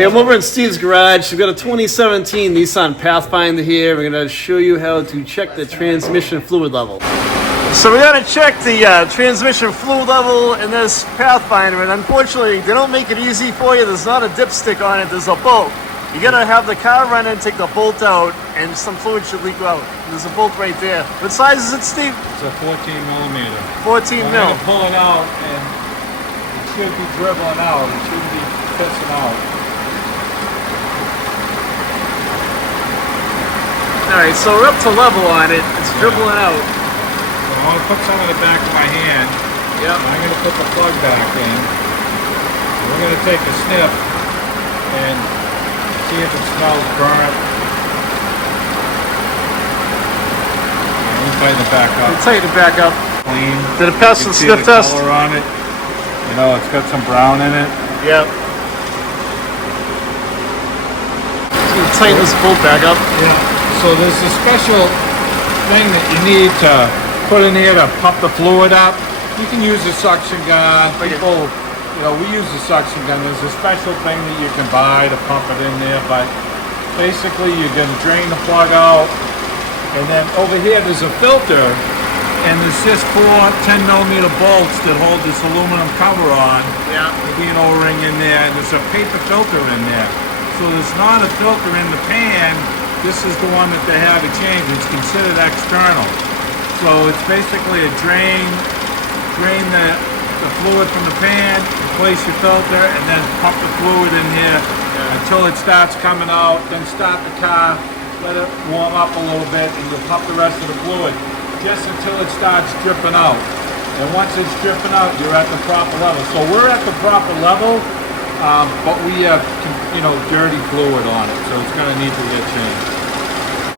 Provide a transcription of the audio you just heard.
Hey, I'm over in Steve's garage. We've got a 2017 Nissan Pathfinder here. We're going to show you how to check the transmission fluid level. So we're going to check the transmission fluid level in this Pathfinder, and unfortunately they don't make it easy for you. There's not a dipstick on it, there's a bolt. You got to have the car run in, take the bolt out, and some fluid should leak out. There's a bolt right there. What size is it, Steve? It's a 14 millimeter. 14 I'm mil. going to pull it out, and it should be dribbling out. It shouldn't be pissing out. Alright, so we're up to level on it. It's dribbling out. So I want to put some in the back of my hand. Yep. I'm going to put the plug back in. We're going to take a sniff and see if it smells burnt. Let me tighten it back up. Tighten it back up. Clean. Did it pass the sniff test? Color on it. You know, it's got some brown in it. Yep. So you tighten this bolt back up. Yeah. So there's a special thing that you need to put in here to pump the fluid up. You can use a suction gun. People, you know, we use a suction gun. There's a special thing that you can buy to pump it in there, but basically you're going to drain the plug out, and then over here there's a filter, and there's just 4 10 millimeter bolts that hold this aluminum cover on. Yeah. There'll be an O-ring in there, and there's a paper filter in there. So there's not a filter in the pan. This is the one that they have to change. It's considered external. So it's basically a drain the fluid from the pan, replace your filter, and then pump the fluid in here until it starts coming out. Then start the car, let it warm up a little bit, and you'll pump the rest of the fluid just until it starts dripping out. And once it's dripping out, you're at the proper level. So we're at the proper level, but we have, you know, dirty fluid on it, so it's going to need to get changed.